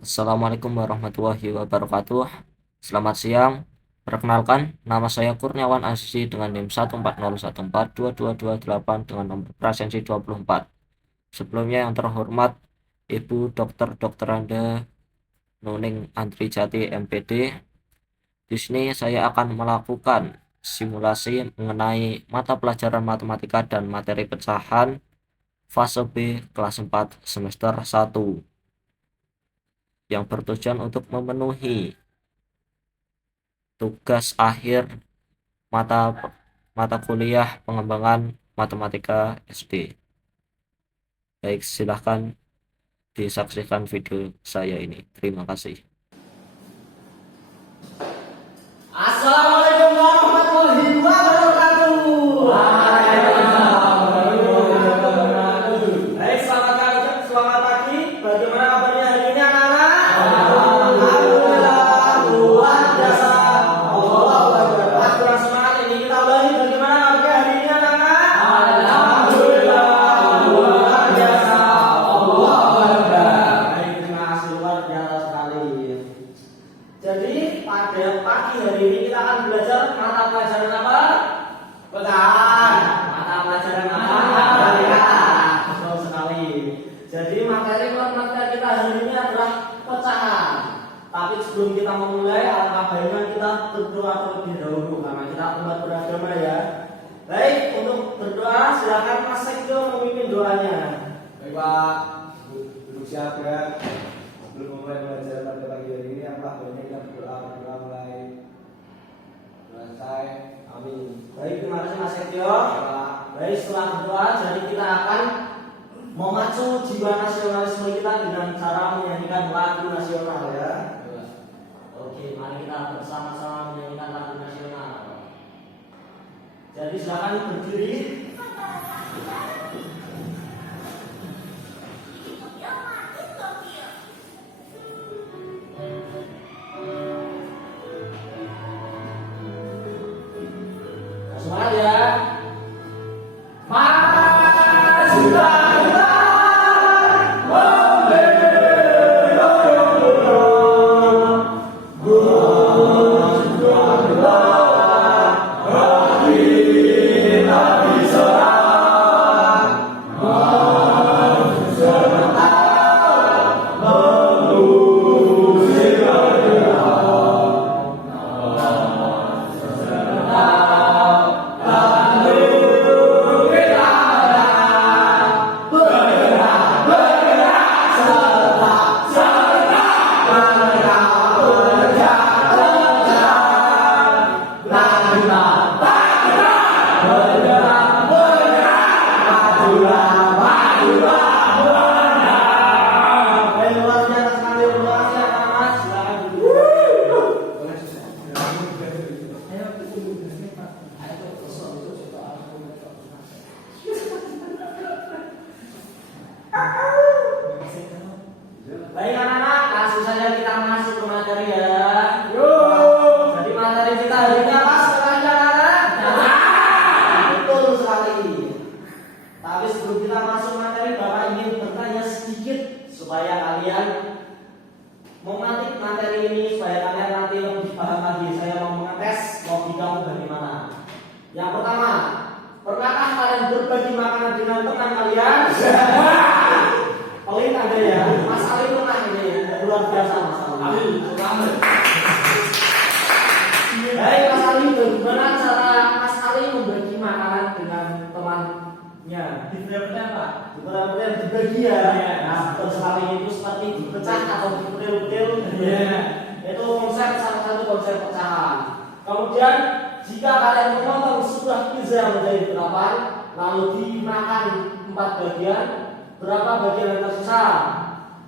Assalamualaikum warahmatullahi wabarakatuh. Selamat siang. Perkenalkan, nama saya Kurniawan Asisi dengan NIM 140142228 dengan nomor prasensi 24. Sebelumnya yang terhormat Ibu Dr. Anda Nuning Andrijati MPD. Di sini saya akan melakukan simulasi mengenai mata pelajaran matematika dan materi pecahan fase B kelas 4 semester 1 yang bertujuan untuk memenuhi tugas akhir mata mata kuliah pengembangan matematika SD. Baik, silahkan disaksikan video saya ini. Terima kasih. Assalamualaikum warahmatullahi wabarakatuh. Baik, selamat pagi. Bagaimana kabarnya hari ini anak-anak? Alhamdulillah, luar biasa. Allahu Akbar. Kurang semangat ini. Kita ulangi bagaimana kabarnya hari ini anak-anak? Alhamdulillah, luar biasa. Allahu Akbar. Baik, terima kasih, luar biasa sekali. Jadi pada pagi hari ini kita akan belajar mata pelajaran apa? Pecahan. Mata pelajaran apa? Matematika. Betul sekali. Jadi materi matematika kita hari ini adalah pecahan. Tapi sebelum kita memulai, alangkah baiknya kita berdoa terlebih dahulu karena kita umat beragama ya. Baik, untuk berdoa silakan Mas Sekjo memimpin doanya. Baik Pak, duduk siap ya. Sebelum mulai belajar pada pagi hari ini, apa baiknya kita berdoa mulai selesai. Amin. Baik, terima kasih Mas Sekjo. Baik, setelah berdoa, jadi kita akan memacu jiwa nasionalisme kita dengan cara menyanyikan lagu nasional ya. Oke, mari kita bersama-sama menyanyikan lagu nasional. Jadi silakan berdiri. Semangat ya. Majulah kita baik anak-anak, langsung saja kita masuk ke materi ya. Jadi materi kita hari ini apa setelahnya anak-anak? Betul sekali. Tapi sebelum kita masuk materi, Bapak ingin bertanya sedikit supaya kalian memantik materi ini supaya kalian nanti lebih paham lagi. Saya mau mengetes logikamu bagaimana. Yang pertama, pernahkah kalian berbagi makanan dengan teman kalian? Pelit Anda ya, Mas Ali pernah ini, luar biasa Mas Ali. Baik Mas Ali, bagaimana cara Mas Ali membagi makanan dengan temannya? Diberi apa? Dibagi ya. Nah, betul sekali itu seperti dipecah atau dipedil-pedil. Itu konsep salah satu konsep pecahan. Kemudian jika kalian memotong sebuah pizza menjadi 8, lalu dimakan 4 bagian, berapa bagian yang tersisa?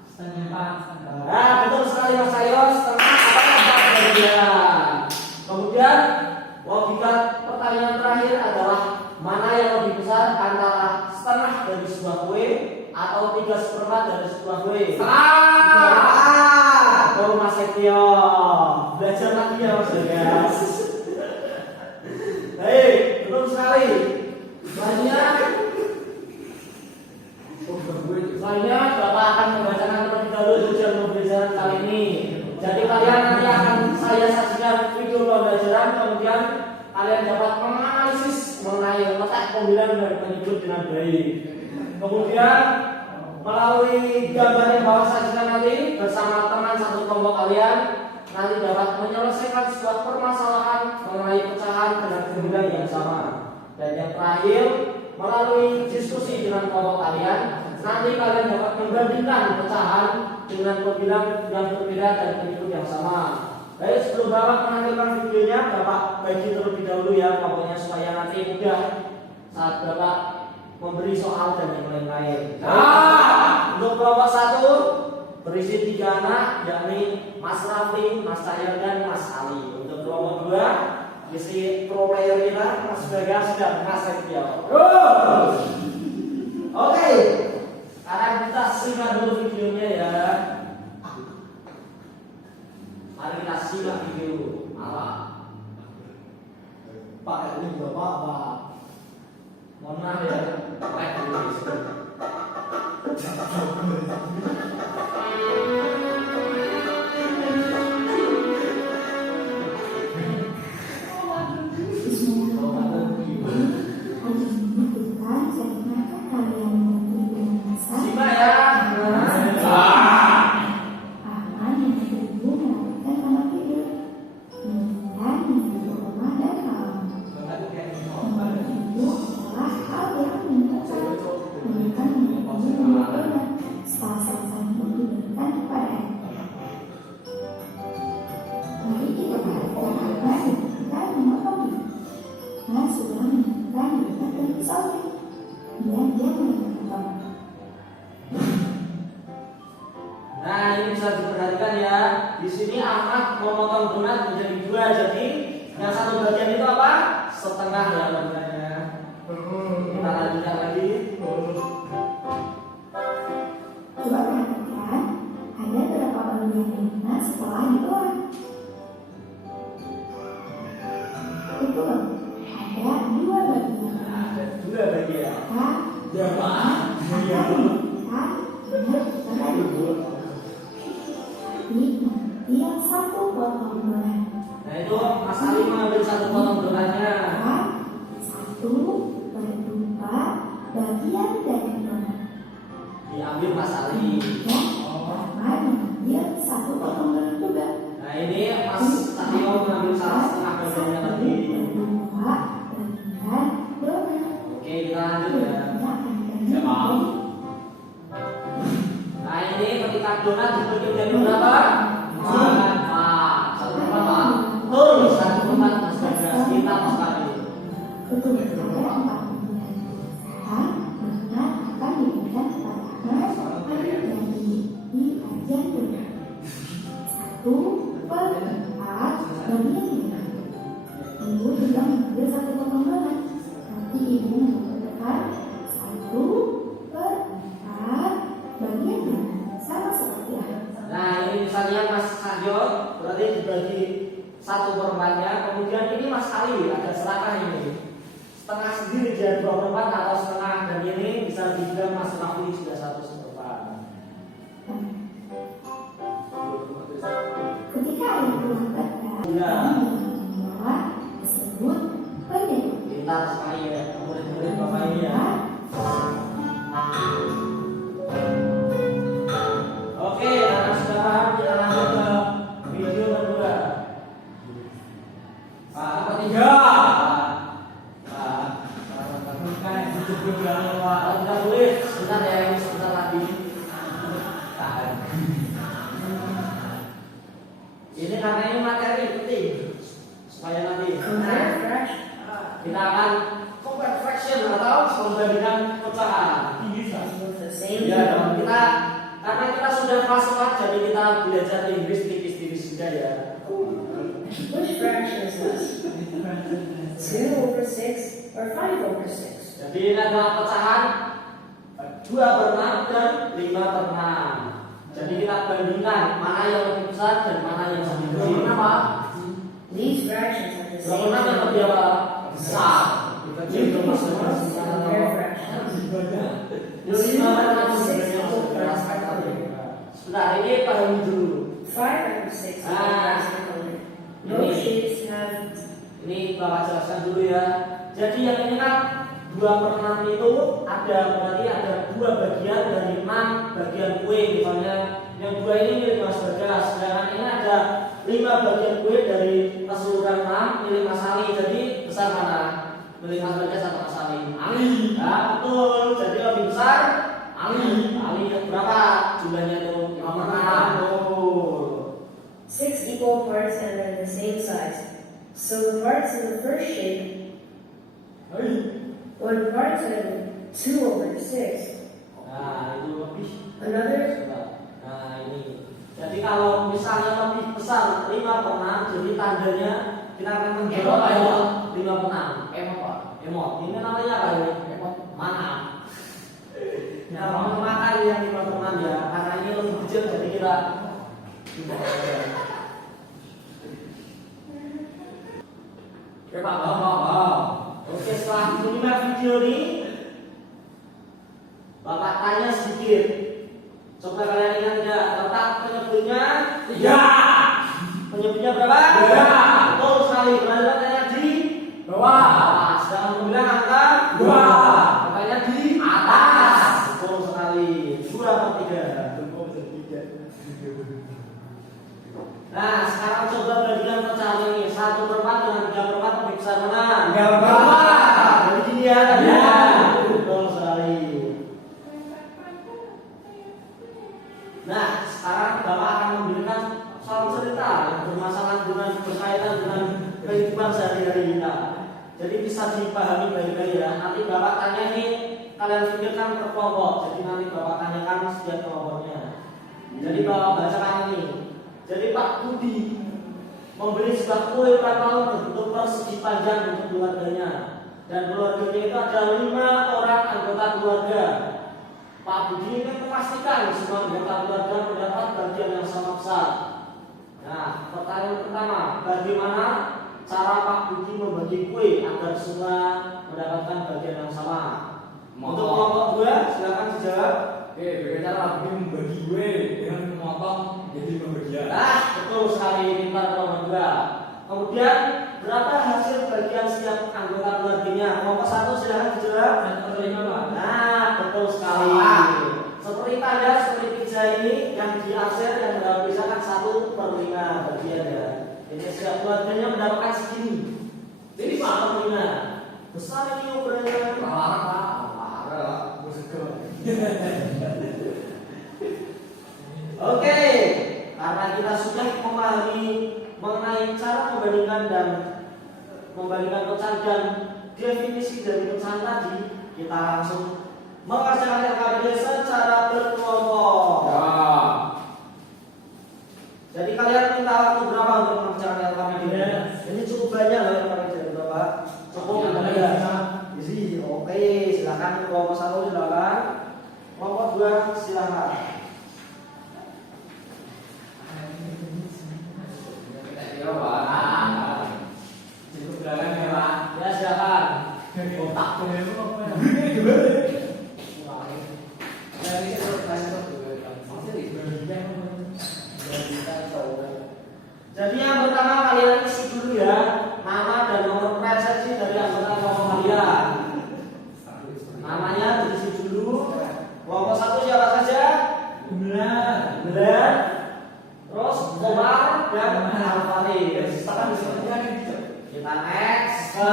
Setengah. Nah, betul sekali Mas Ayo, setengah atau 4 bagian. Kemudian logika pertanyaan terakhir adalah mana yang lebih besar antara setengah dari sebuah kue atau 3/4 dari sebuah kue? Setengah. Betul Mas Setio. Belajar lagi ya Mas ya. Baik, betul sekali. Banyak Selanjutnya Bapak akan membacakan terlebih dahulu tujuan pembelajaran kali kalian dapat menganalisis mengenai letak pembilang dan penyebut dengan baik. Kemudian melalui gambar yang bawa sajikan nanti bersama teman satu kelompok kalian nanti dapat menyelesaikan sebuah permasalahan mengenai pecahan dengan pembilang yang sama. Dan yang terakhir, melalui diskusi dengan kelompok kalian nanti kalian dapat membandingkan pecahan dengan pembilang yang berbeda dan penyebut yang sama. Baik, sebelum Bapak menampilkan videonya, Bapak bagi terlebih dahulu ya, pokoknya supaya nanti mudah saat Bapak memberi soal dan yang lain-lain. Untuk kelompok 1 berisi 3 anak, yakni Mas Rafli, Mas Cahyo dan Mas Ali. Untuk kelompok 2 isi pro player kita, Mas Bagas dan Mas Setio. Oke, sekarang kita simak dulu videonya ya. Mari kita simak video. Pak ini bapak. Mohon maaf ya, Pak dulu. Simak ya. Nah, ini bisa diperhatikan ya. Di sini Ahmad memotong donat menjadi 2, jadi yang satu bagian itu apa? Setengah ya bagiannya. Kita lanjutkan lagi. Coba perhatikan, ada berapa bagian donat setelah diolah? Betul, ada 2 bagian. Ada 2 bagian. Ya, Pak. Tapi yang satu potong donat. Nah, itu Mas Ali mengambil 1 potong donatnya. 1/2 bagian dari donat. Diambil Mas Ali. Ahmad mengambil 1 potong donat juga. Nah, ini Mas Cahyo mengambil 1/2 bagiannya tadi. 2 bagian donat. Oke, kita lanjut ya. Nah, ini ketika donat dibagi menjadi berapa? 4. 1/4. Betul, 1/4 Mas Bagas. Kita Mas Ali. Betul, ada 4 bagian. Sekarang donat akan diberikan kepada Ahmad dari di bagian donat. 1/4 bagian donat. Ibu juga mengambil 1 potong donat. Nanti ibu menambahkan 1/4 bagian donat. Sama seperti Ahmad. Nah, ini misalnya Mas Cahyo berarti dibagi 1/4-nya. Kemudian ini Mas Ali ada serakah ini. Setengah sendiri jadi 2/4 atau setengah, dan ini bisa dibilang Mas Rafli sudah 1/4. Ketika ada peluang terbang, Ya. disebut penyebut. Pintar sekali ya, murid-murid Bapak ini ya. Oke, karena sudah paham kita lanjut ke video kedua. Ketiga. Kita boleh sebentar ya, ini sebentar lagi. Ini karena ini materi penting supaya nanti kita akan compare fraction atau membandingkan pecahan. Ya, dong. Karena kita sudah masuk jadi kita belajar Inggris tipis-tipis juga ya. Which fraction is this? 2/6 or 5/6? Jadi ini adalah pecahan 2/6 dan 5/6. Jadi kita bandingkan mana yang lebih besar dan mana yang lebih kecil. Kenapa? These fractions have the same 2/6 yang lebih apa? Besar. Kecil itu maksudnya. Compare fractions. Jadi 5/6 sebenarnya sudah sekali. Sebentar, ini pahami dulu. 5/6 is Ah. the color. Most shapes have Ini Bapak jelaskan dulu ya. Jadi yang ini kan 2/6 itu berarti ada 2 bagian dari 6 bagian kue. Misalnya yang 2 ini milik Mas Bagas, sedangkan ini ada 5 bagian kue dari keseluruhan 6 milik Mas Ali. Jadi besar mana? Milik Mas Bagas atau Mas Ali? Ali. Ya betul. Jadi lebih besar Ali. Ali berapa jumlahnya itu? 5/6. Betul. 6 equal parts and they're the same size. So the parts in the first shape, one part is 2/6. Nah itu lebih. Another, Nah ini. Jadi kalau misalnya lebih besar 5/6, jadi tandanya kita akan menjawab ya 5/6. Emot. Ini namanya apa ya? Mana? Nah, mau makan yang 5/6 ya, karena ini lebih kecil jadi kita. Oke Pak, Oke, setelah menyimak video ini, Bapak tanya sedikit. Coba kalian ingat nggak letak penyebutnya? 3. Penyebutnya berapa? 2. Betul sekali. Berarti letaknya di bawah. Sedang membilang angka 2. Letaknya di atas. Betul sekali. 2/3. Nah, sekarang coba berikan pecahan ini 1/4 dengan 3/4 lebih besar mana? 3/4. Jadi gini ya tadi. Betul sekali. Nah, sekarang Bapak akan memberikan soal cerita yang berkaitan dengan kehidupan sehari-hari kita. Jadi bisa dipahami baik-baik ya. Nanti Bapak tanya ini, kalian pikirkan per kelompok. Jadi nanti Bapak tanyakan setiap kelompoknya. Jadi Bapak bacakan ini. Jadi Pak Budi membeli sebuah kue ulang tahun berbentuk persegi panjang untuk keluarganya. Dan keluarganya itu ada 5 orang anggota keluarga. Pak Budi ingin memastikan semua anggota keluarga mendapat bagian yang sama besar. Nah, pertanyaan pertama, bagaimana cara Pak Budi membagi kue agar semua mendapatkan bagian yang sama? Untuk kelompok 2, silakan dijawab. Bagaimana cara Pak Budi membagi kue dengan memotong jadi pembagian? Nah, betul sekali, pintar kelompok 2. Kemudian, berapa hasil bagian setiap anggota keluarganya? Kelompok 1 silakan dijawab. 1/5. Nah, betul sekali. Seperti tanda, seperti pizza ini yang diarsir yang mendapat pizza kan 1/5 bagian ya. Jadi setiap keluarganya mendapatkan segini. Jadi 1/5. Besar ini ukurannya. Parah, Oke, karena kita sudah memahami mengenai cara membandingkan pecahan dan definisi dari pecahan tadi, kita langsung mengerjakan LKPD secara berkelompok. Jadi kalian minta waktu berapa untuk mengerjakan LKPD? Ini cukup banyak loh LKPD Bapak. Cukup ya. Isi, oke, silakan kelompok 1 silakan. Kelompok 2 silakan. Ya silakan. Jadi yang pertama kalian isi dulu ya nama dan nomor presensi dari anggota kelompok kalian. Namanya diisi dulu. Kelompok 1 siapa saja? Benar. Terus Komar dan Alfari. Kita next ke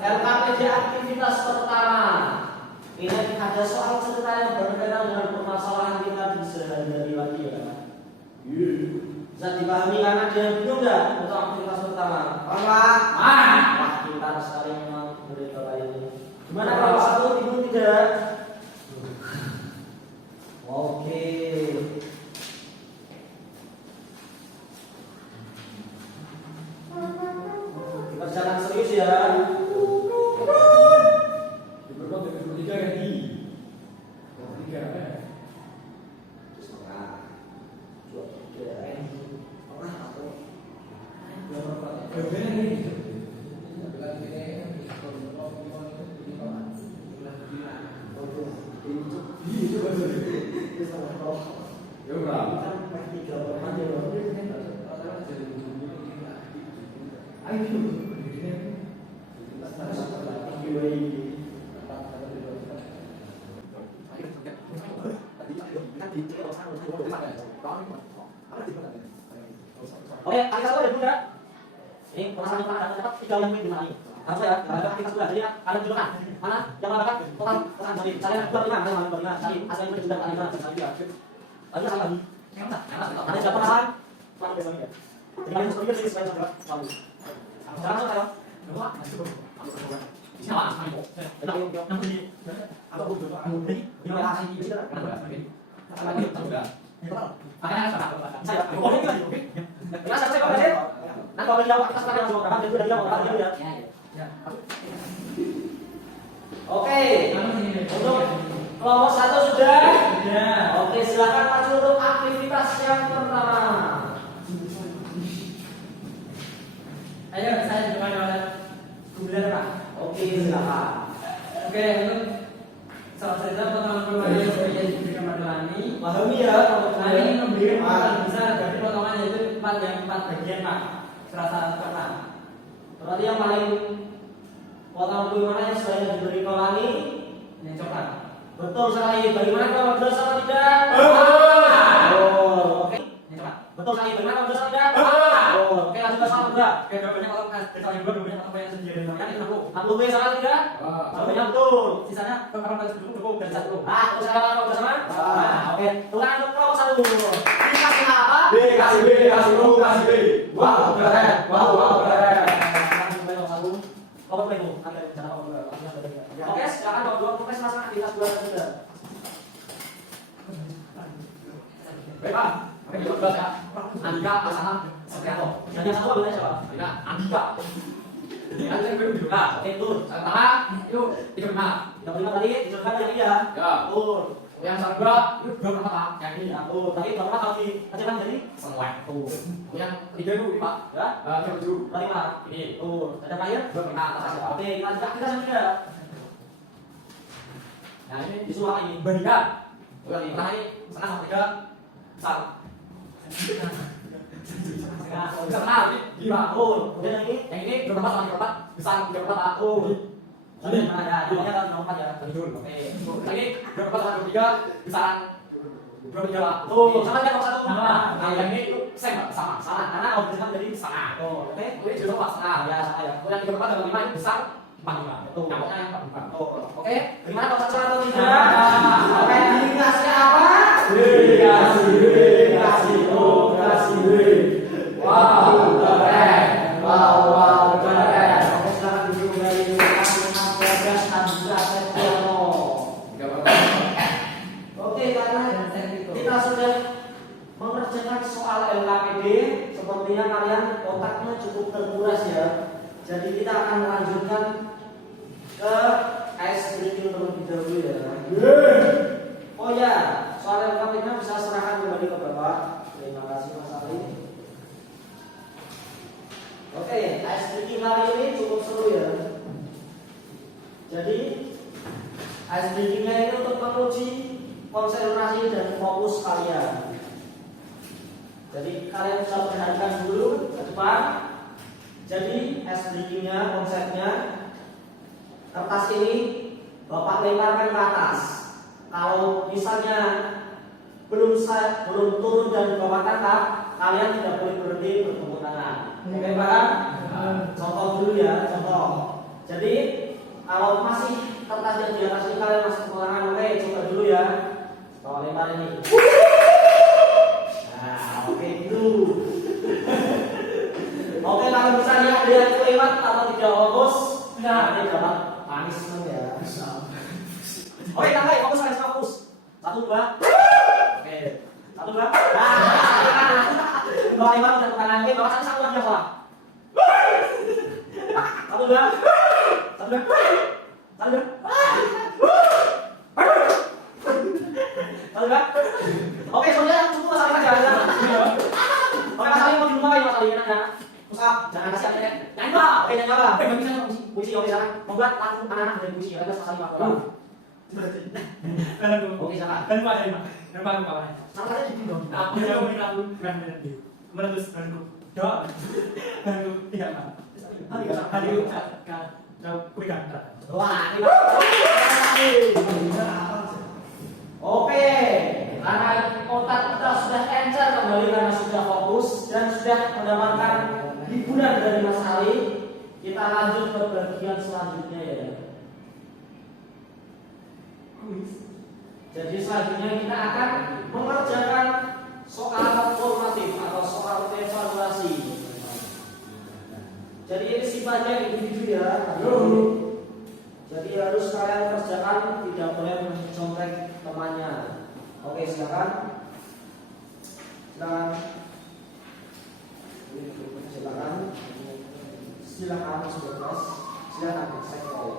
LKPD aktivitas pertama. Ini ada soal cerita yang berkaitan dengan permasalahan kita di sehari-hari lagi ya. Bisa dipahami karena dia bingung nggak untuk aktivitas pertama? Wah, pintar sekali memang murid Bapak ini. Gimana kalau 1 bingung tidak? Oke. Dikerjakan serius ya. Diperkuat dengan 3 yang di 3 Ayo Oke, kali satu ada juga. Ini pemasangan yang dapat 3 yang di mana ini? Harus ya, ada kita sudah. Jadi ada julukan. Mana yang mendapatkan total pesan dari saya 25, saya 25. Tadi asal itu sudah ada pesan juga. Lalu sama lagi. Ada siapa pesan? Pelan besok ya. Jadi kalian seperti ini supaya saya selalu. Sekarang langsung saya. Siapa? Enak yuk. Yang ini. Apa bu? Ini yang kasih ini bisa. Apa lagi? Makanya saya. Oh ini lagi. Nah, saya kok nah kalau jawab kita sekarang langsung berapa itu udah jawab ya. Oke. Untuk kelompok 1 sudah? Oke, silakan maju untuk aktivitas yang pertama. Ayo, saya dimana oleh kemudian Pak. Oke, silakan. Oke, untuk salah satu potongan keluarga yang diberikan pada Lani. Pahami ya, Nah, ini memberikan potongan besar dari potongan yaitu 4 bagian Pak. Serasa pernah. Berarti yang paling potongan kue mana yang sudah diberi kolani? Yang coklat. Betul sekali. Bagaimana kalau betul sama tidak? Oke. Yang coklat. Betul sekali. Bagaimana kalau betul sama tidak? Oke, lanjut ke soal kedua. Oke, jawabannya kalau dari dua jawabannya apa yang sendiri dan yang itu 60 kue sama tidak? Jawabannya betul. sisanya kalau pada cukup dari 1. Terus sekarang kalau betul sama? Oke. Tulang untuk kelompok 1. Dikasih apa? B kasih B kasih U kasih B. Wow keren, wow keren. Oke, silakan kalau dua proses masuk aktivitas 2 dan 3. Baik Pak, ini juga ya. Andika pasangan Setriato. Dan yang satu namanya siapa? Andika, Andika. Ini ada yang belum juga. Oke, tur. Yang pertama itu 35. Yang kelima tadi ditunjukkan yang dia. Ya. Tur. Yang kedua itu 24 Pak. Yang ini Ya, tur. Tadi pertama kalau dikecilkan jadi semua. Tuh. Yang ketiga itu Pak. ya. Yang tujuh. Kelima. Ini. Tur. Ada terakhir? Dua pernah atas. Oke, kita lanjut aktivitas yang ketiga. Nah ini Disuruh apa ini? bandingkan. Nah ini setengah sama 3 besar. Setengah ini 5. Tur. Kemudian yang ini? Yang ini 24 sama 34 besar 34 Pak. Tur. Tadi mana ada? Namanya kan nomor 4 ya. Betul. Oke. Yang ini 24 sama 23 besaran 23 Pak. Tuh, sama aja nomor 1. Nah, yang ini itu sama sama. Sama. Karena kalau dikecilkan jadi Setengah. tuh. Oke. Ini juga Pak setengah. Ya, sama ya. Yang 34 sama 5 itu besar 45. Betul. Nyamuknya yang 45. Tuh. Oke. Gimana kalau 1 atau 3? Nah. Oke, dikasih apa? Kasih B kasih U kasih B. Wow keren, wow keren. Oke, silakan duduk dari Mas Andika Setiano. Oke, karena kita sudah mengerjakan soal LKPD, sepertinya kalian otaknya cukup terkuras ya. Jadi kita akan melanjutkan ke ice breaking terlebih dahulu ya. Oh ya, soal LKPD-nya bisa serahkan kembali ke Bapak. Terima kasih Mas Ali. Oke, ice breaking kali ini cukup seru ya. Jadi ice breaking-nya ini untuk menguji konsentrasi dan fokus kalian. Jadi kalian bisa perhatikan dulu ke depan. Jadi ice breaking-nya, konsepnya, kertas ini Bapak lemparkan ke atas. Kalau misalnya belum turun dan Bapak tangkap, kalian tidak boleh berhenti bertepuk tangan. Oke Pak? Contoh dulu ya, contoh. Jadi kalau masih kertas yang di atas ini kalian masih tepuk tangan, oke coba dulu ya. Bapak lempar ini. Nah, oke gitu. Oke, kalau misalnya ada yang kelewat atau tidak fokus, nah ini dapat punishment ya. Oke, tangkai fokus, harus fokus. 1, 2. Oke. 1, 2. Nah, Bapak lempar udah tangan. Oke, Bapak satu lagi yang salah. 1, 2. 1, 2. 1, 2. 1, 2. Oke, sudah cukup masalah aja. Oke, masalah mau di rumah ya masalah ini ya. Pusat, jangan kasih aja. Jangan apa? Oke, jangan apa? Oke, bisa puisi oke sekarang. Membuat lagu anak-anak dari puisi ada masalah 5. Oke, silakan. Kan Pak ada Pak. Dan Pak Pak. Sama saja di dong. Aku yang beri lagu dan menulis dan doa dan tidak Pak. Hari itu kan kuikan. Wah, ini. Oke. karena otak kita sudah encer kembali karena sudah fokus dan sudah mendapatkan hiburan dari Mas Ali. Kita lanjut ke bagian selanjutnya ya. Jadi selanjutnya kita akan mengerjakan soal formatif atau soal evaluasi. Jadi ini sifatnya individu ya. Jadi harus kalian kerjakan, tidak boleh mencontek temannya. Oke, silakan. Silakan Mas. Silakan saya tahu.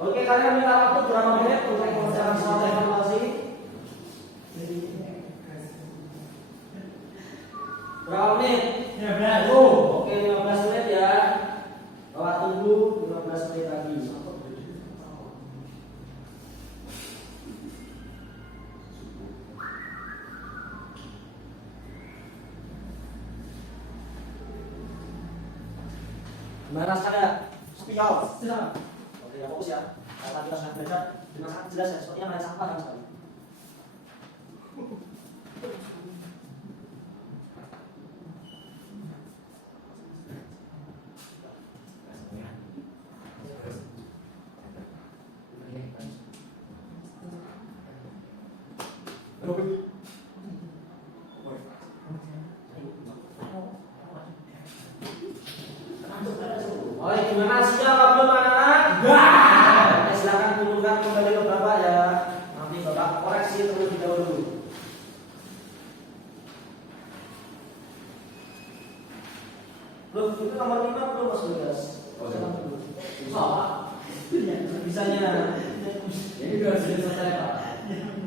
Oke, kalian minta waktu berapa menit untuk mengerjakan soal evaluasi? Berapa menit? 15. Oke, 15 menit ya. Bapak tunggu 15 menit lagi. Gimana saya? Spial. Oke, ya fokus ya. Karena kita sudah belajar dengan sangat jelas ya. Sepertinya main sampah kan sekali. Oke, gimana sudah apa belum anak-anak? Oke, silakan turunkan kembali ke bapak ya. Nanti bapak koreksi terlebih dahulu. Belum, itu nomor 5 belum Mas Lukas? Bisanya. Ini sudah selesai Pak.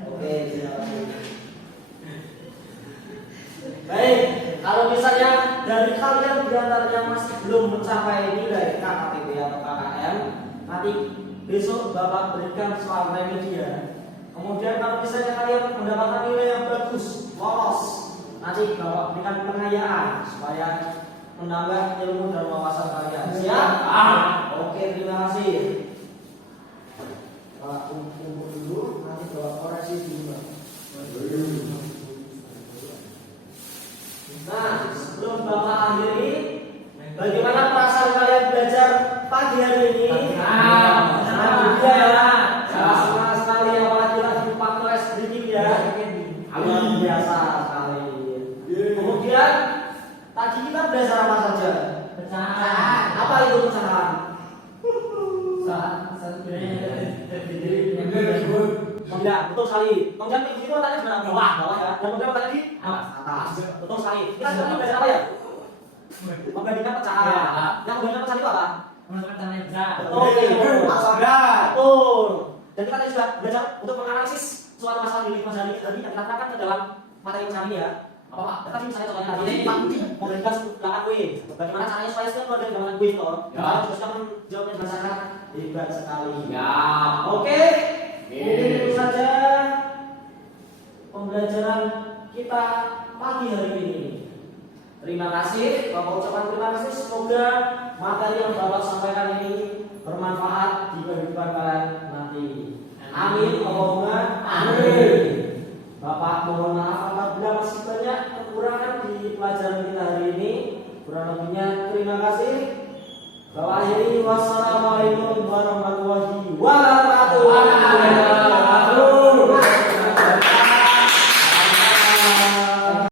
Oke, terima kasih. Baik, kalau misalnya dari kalian diantaranya masih belum mencapai nilai KKTB atau KKM, nanti besok Bapak berikan soal remedi ya. Kemudian kalau misalnya kalian mendapatkan nilai yang bagus, lolos, nanti Bapak berikan pengayaan supaya menambah ilmu dan wawasan kalian. Siap? Oke, terima kasih. Pak, tunggu dulu, nanti Bapak koreksi dulu. Nah, sebelum Bapak akhiri, bagaimana perasaan kalian belajar pagi hari ini? Sangat juga ya. Sangat semangat sekali, apalagi lagi waktu SDG ya. Luar biasa sekali. Kemudian tadi kita belajar apa saja? Pecahan. Apa itu pecahan? Tidak, betul sekali. Kemudian itu letaknya sebenarnya bawah ya. Dan kemudian letaknya di atas. Betul sekali. Kita sekarang belajar apa ya? Membandingkan pecahan. Ya. Yang membandingkan pecahan itu apa? Menentukan cara yang besar. Betul. Betul. Dan kita tadi sudah belajar untuk menganalisis suatu masalah di lingkungan tadi yang kita terapkan ke dalam materi pecahan ini ya. Apa Pak? Tadi misalnya contohnya tadi Pak memberikan 8 kuis. Bagaimana caranya supaya setiap keluar dari 8 kuis toh? Ya. Kalau terus kamu jawabnya dengan sangat hebat sekali. Ya. Oke. Mungkin itu saja pembelajaran kita pagi hari ini. Terima kasih, Bapak ucapkan terima kasih. Semoga materi yang Bapak sampaikan ini bermanfaat di kehidupan kalian nanti. Amin, Allahumma amin. Bapak mohon maaf apabila masih banyak kekurangan di pelajaran kita hari ini. Kurang lebihnya terima kasih. Bapak akhiri, wassalamualaikum warahmatullahi wabarakatuh.